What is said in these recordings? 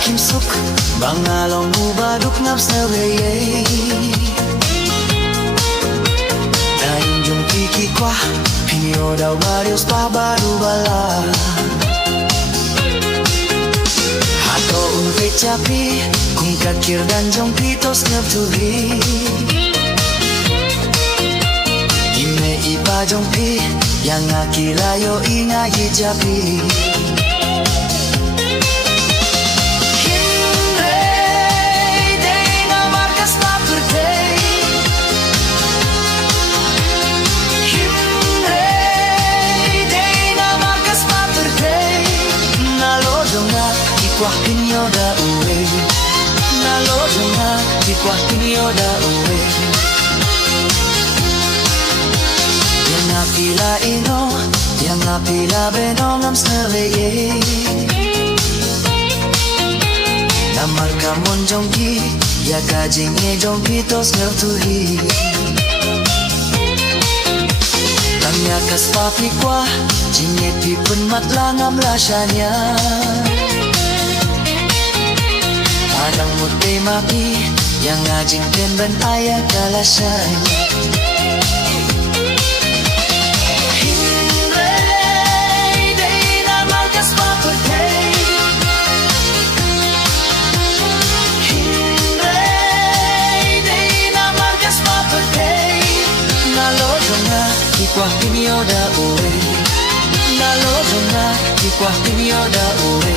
kimsuk bangalong ubaduk ngap snaweye Daing jong kiki kwa pinyo daw varios pa baru bala Hato unpe capi kung kakir dan jong pitos ngap tuhi Ime ipa jong pi yang akilayo inga hijapi Kuah pinyo da uwe Nalo dunga di kuah pinyo da uwe Yang apila ino Yang apila benong am sneleye Namar kamon jongki Ya kajinge jongki tos ngel tuhi Tangya kas papi kuah Jinge pipun mat langam lasanya Adang mute mapi yang ngajing ben ayah kalasan Hindray day na markas papatay Hindray day na markas papatay Nalodo nga ikwah pinyo da uwe Nalodo nga ikwah pinyo da uwe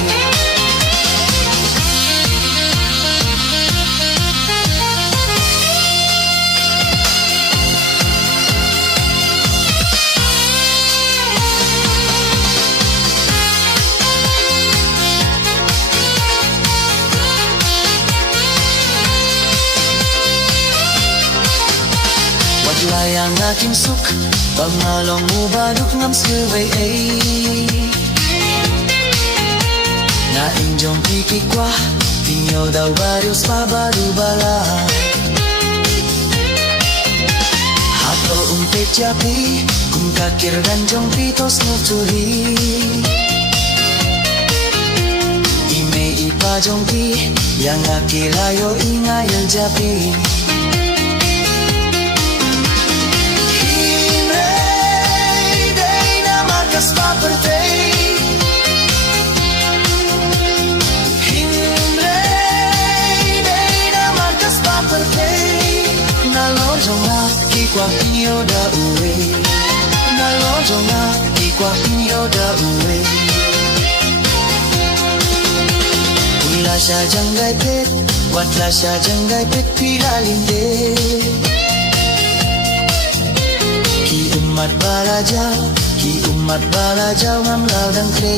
Layang aking suk Pangalong ubaduk ngam seway Naing jong piki kwa Pinyo daw varios pa baru bala Hato umpe capi Kung kakir dan jong pitos nguturi Ime ipa jong pi Yang akilayo ingayal japi Kuah pinyo da uwe Nalodo nga kuah pinyo da uwe Pula siya janggay pit Watla siya janggay pit pilalinde Ki umat balajaw ngam laudang kre